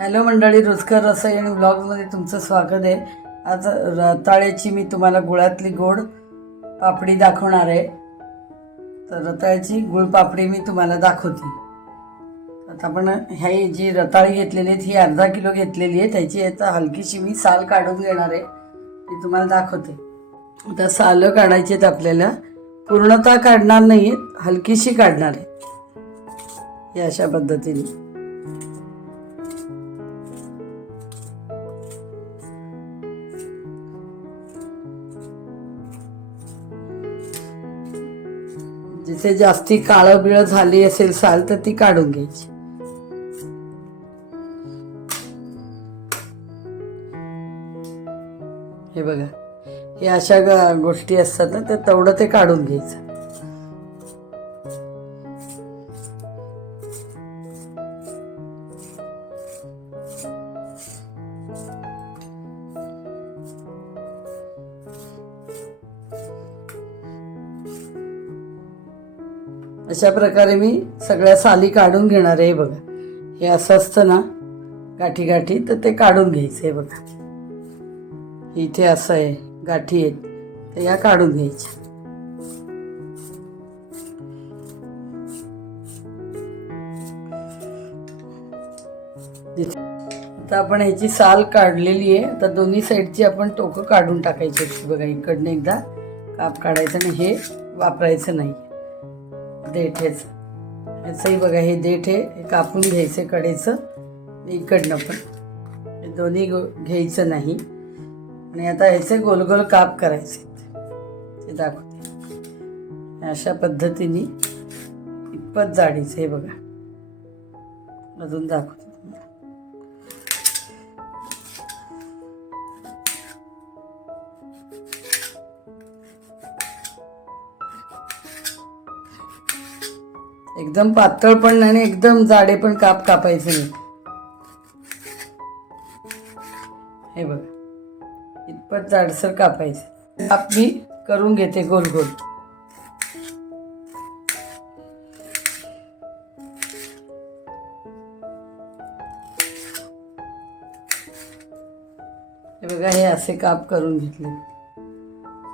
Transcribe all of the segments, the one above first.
Hello मंडळी रोजकर रसाई आणि ब्लॉगमध्ये तुमचं स्वागत आहे. आज रताळ्याची मी तुम्हाला गुळातली गोड पापडी दाखवणार आहे. तर रताळ्याची गुळ पापडी मी तुम्हाला दाखवते. आता आपण ह्या जी रताळी घेतलेली आहेत ही अर्धा किलो घेतलेली आहे. त्याची आता हलकीशी मी साल काढून घेणार आहे. ती तुम्हाला दाखवते. आता सालं काढायची आहेत आपल्याला. पूर्णतः काढणार नाही आहेत हलकीशी काढणार आहे. या अशा पद्धतीने. जिथे जास्ती काळं बिळ झाली असेल साल तर ती काढून घ्यायची. हे बघा हे अशा ग- गोष्टी असतात ना तर तेवढं ते काढून घ्यायचं. अशा प्रकारे मी सगळ्या साली काढून घेणार आहे बघा. हे असं असतं ना गाठी गाठी तर ते काढून घ्यायचं आहे बघा. इथे असं आहे गाठी आहेत तर या काढून घ्यायच्या. आता आपण ह्याची साल काढलेली आहे. आता दोन्ही साईडची आपण टोकं काढून टाकायची बघा इकडनं एकदा काप काढायचं आणि हे वापरायचं नाही. देठेच. याचंही बघा हे देठ हे कापून घ्यायचं कडेचं इकडनं पण. हे दोन्ही गो- घ्यायचं नाही. आणि आता ह्याचे गोल गोल काप करायचे ते दाखवते. अशा पद्धतीने इतपत जाडीचं हे बघा. अजून दाखवते. एकदम पातळ पण नाही आणि एकदम जाडे पण काप कापायचे नाही. हे बघा. इतपत जाडसर कापायचे. काप मी करून घेते गोल गोल. हे बघा हे असे काप करून घेतले.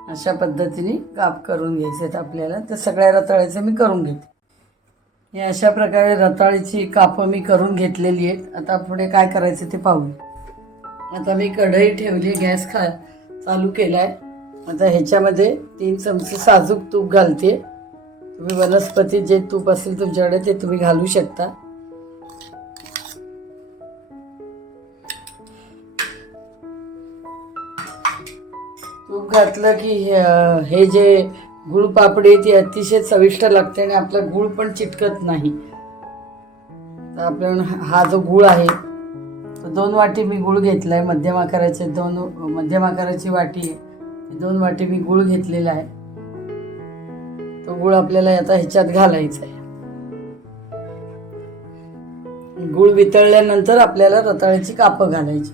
अशा पद्धतीने काप करून घ्यायचे आहेत आपल्याला. तर सगळ्या रताळ्याचे मी करून घेते. हे अशा प्रकारे रताळीची कापं मी करून घेतलेली आहेत. आता पुढे काय करायचं ते पाहूया. आता मी कढई ठेवली गॅस खा चालू केला आहे आता ह्याच्यामध्ये तीन चमचे साजूक तूप घालते. तुम्ही वनस्पती जे तूप असेल तुमच्याकडे ते तुम्ही घालू शकता. तूप घातलं की हे- हे जे गुळ पापडी ती अतिशय चविष्ट लागते आणि आपला गुळ पण चिटकत नाही. तर आपण हा जो गुळ आहे तो दोन वाटी मी गुळ घेतला आहे मध्यम आकाराचे दोन मध्यम आकाराची वाटी आहे. दोन वाटी मी गुळ घेतलेला आहे. तो गुळ आपल्याला आता ह्याच्यात घालायचा आहे. गुळ वितळल्यानंतर आपल्याला रताळ्याची कापं घालायची.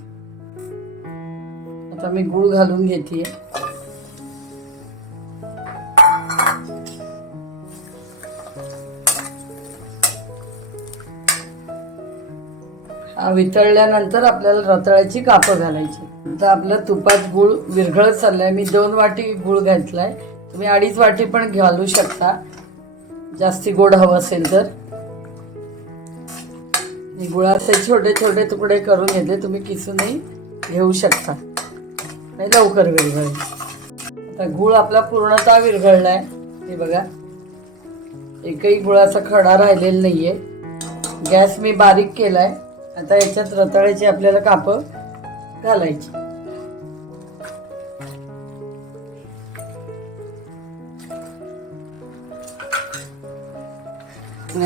आता मी गुळ घालून घेते वितळल्यानंतर आपल्याला रताळ्याची कापं घालायची. आता आपलं तुपात गुळ विरघळत चाललाय. मी दोन वाटी गुळ घातलाय. तुम्ही अडीच वाटी पण घालू शकता. जास्ती गोड हवं असेल तर. मी गुळाचे छोटे छोटे तुकडे करून घेतले. तुम्ही किसूनही घेऊ शकता. आणि लवकर विरघळ आता गुळ आपला पूर्णतः विरघळलाय. हे बघा. एकही गुळाचा खडा राहिलेला नाहीये. गॅस मी बारीक केलाय. आता याच्यात रताळ्याची आपल्याला कापं घालायची.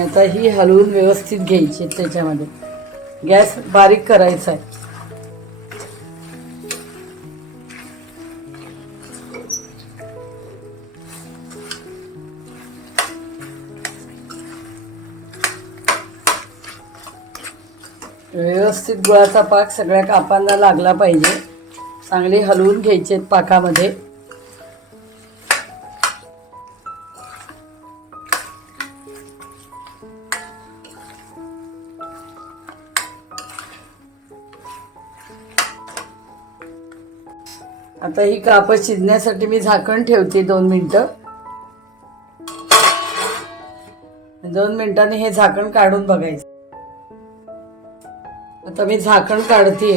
आता ही हलवून व्यवस्थित घ्यायची त्याच्यामध्ये. गॅस बारीक करायचा आहे. व्यवस्थित गुळाचा पाक सगळ्या कापांना लागला पाहिजे. चांगले हलवून घ्यायचे पाकामध्ये. आता ही काप शिजण्यासाठी मी झाकण ठेवते दोन मिनटं. दोन मिनिटांनी हे झाकण काढून बघायचं. आता मी झाकण काढते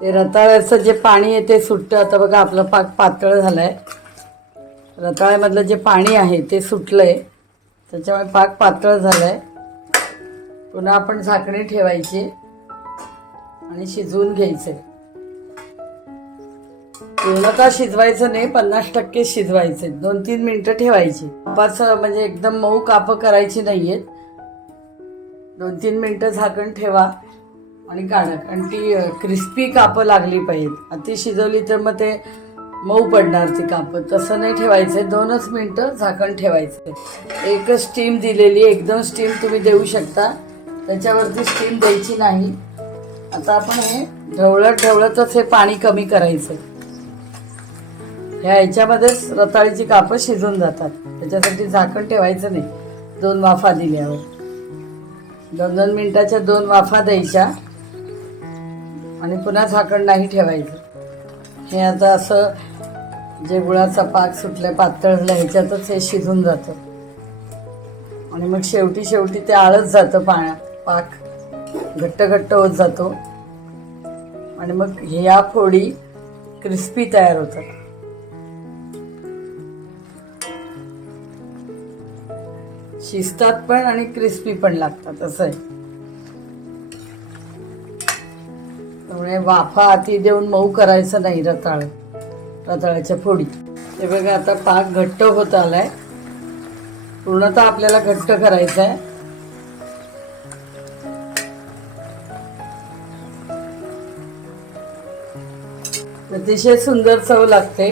ते रताळ्याचं जे पाणी आहे ते सुटतं. आता बघा आपला पाक पातळ झालाय. रताळ्यामधलं जे पाणी आहे ते सुटलंय. त्याच्यामुळे पाक पातळ झालाय. पुन्हा आपण झाकणी ठेवायची आणि शिजवून घ्यायचे पूर्णतः शिजवायचं नाही पन्नास टक्के शिजवायचे. दोन तीन मिनिटं ठेवायची. कापाचं म्हणजे एकदम मऊ कापं करायची नाहीयेत दोन तीन मिनिटं झाकण ठेवा आणि काढा. कारण ती क्रिस्पी कापं लागली पाहिजेत. अति शिजवली तर मग ते मऊ पडणार ती कापं. तसं नाही ठेवायचं. दोनच मिनटं झाकण ठेवायचं. एकच स्टीम दिलेली एकदम स्टीम तुम्ही देऊ शकता. त्याच्यावरती स्टीम द्यायची नाही. आता आपण हे ढवळत ढवळतच हे पाणी कमी करायचं. ह्या ह्याच्यामध्येच रताळीची कापं शिजून जातात. त्याच्यासाठी झाकण ठेवायचं नाही. दोन वाफा दिल्यावर. दोन दोन मिनिटाच्या दोन वाफा द्यायच्या. आणि पुन्हा झाकण नाही ठेवायचं. हे आता असं जे गुळाचा पाक सुटलं पातळ ह्याच्यातच हे शिजून जातं. आणि मग शेवटी शेवटी ते आळत जातं पाण्यात. पाक घट्ट घट्ट होत जातो. आणि मग ह्या फोडी क्रिस्पी तयार होतात. शिजतात पण आणि क्रिस्पी पण लागतात असं आहे. त्यामुळे वाफा आती देऊन मऊ करायचं नाही रताळ रताळ्याच्या फोडी. हे बघा आता पाक घट्ट होत आलाय. पूर्णतः आपल्याला घट्ट करायचं आहे अतिशय सुंदर चव लागते.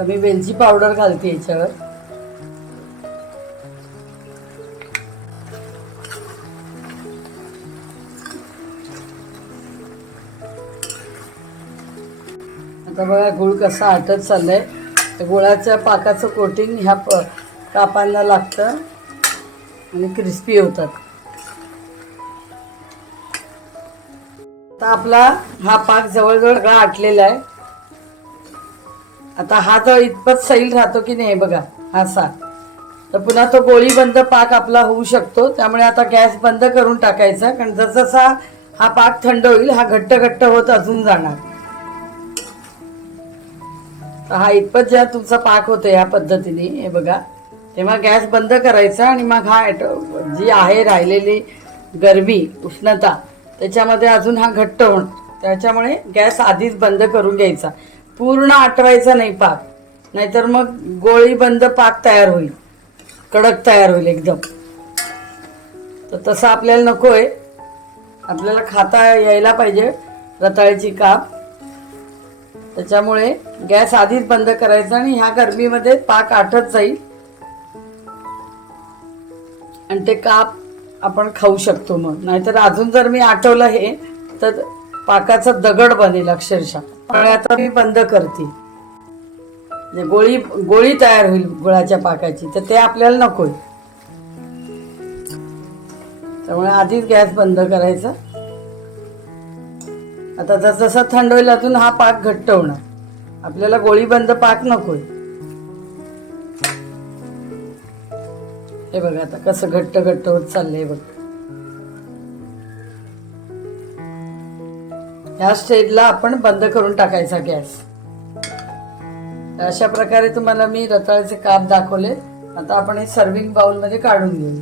तर मी वेलची पावडर घालते याच्यावर. आता बघा गुळ कसा आटत चाललाय. गुळाच्या पाकाचं कोटिंग ह्या प कापांना लागतं. आणि क्रिस्पी होतात. आता आपला हा पाक जवळजवळ गा आटलेला आहे. आता हा जो इतपत सैल राहतो की नाही बघा हा सा तर पुन्हा तो गोळी बंद पाक आपला होऊ शकतो त्यामुळे आता गॅस बंद करून टाकायचा कारण जसजसा हा पाक थंड होईल हा घट्ट घट्ट होत अजून जाणार. हा इतपत जेव्हा तुमचा पाक होतो या पद्धतीने हे बघा. तेव्हा गॅस बंद करायचा आणि मग हा जी आहे राहिलेली गरमी उष्णता त्याच्यामध्ये अजून हा घट्ट होण त्याच्यामुळे गॅस आधीच बंद करून घ्यायचा. पूर्ण आटवायचा नाही पाक. नाहीतर मग गोळी बंद पाक तयार होईल. कडक तयार होईल एकदम. तर तसं आपल्याला नकोय. आपल्याला खाता यायला पाहिजे रताळ्याची काप. त्याच्यामुळे गॅस आधीच बंद करायचा आणि ह्या गरमीमध्ये पाक आटत जाईल. आणि ते काप आपण खाऊ शकतो मग. नाहीतर अजून जर मी आठवलं हे तर पाकाचा दगड बनेल अक्षरशः. आता मी बंद करते. म्हणजे गोळी गोळी तयार होईल गुळाच्या पाकाची तर ते आपल्याला नकोय त्यामुळे आधीच गॅस बंद करायचा. आता जस थंड होईल अजून हा पाक घट्ट होणार. आपल्याला गोळी बंद पाक नकोय हे बघा आता कसं घट्ट घट्ट होत चाललंय बघ. ह्या स्टेजला आपण बंद करून टाकायचा गॅस. अशा प्रकारे तुम्हाला मी रताळ्याचे काप दाखवले. आता आपण हे सर्विंग बाउलमध्ये काढून घेऊ.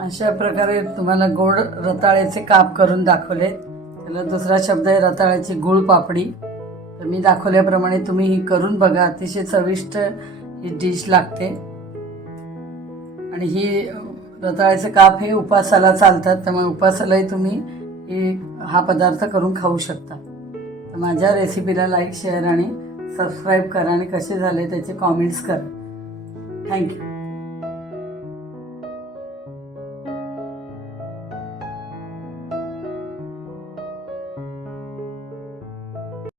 अशा प्रकारे तुम्हाला गोड रताळ्याचे काप करून दाखवले. त्याला दुसरा शब्द आहे रताळ्याची गुळ पापडी. तर मी दाखवल्याप्रमाणे तुम्ही ही करून बघा. अतिशय चविष्ट ही डिश लागते. आणि ही रताळ्याचे काप हे उपासाला चालतात. त्यामुळे उपासालाही तुम्ही हे हा पदार्थ करून खाऊ शकता. तर माझ्या रेसिपीला लाईक शेअर आणि सबस्क्राईब करा आणि कसे झाले त्याचे कॉमेंट्स करा. थँक्यू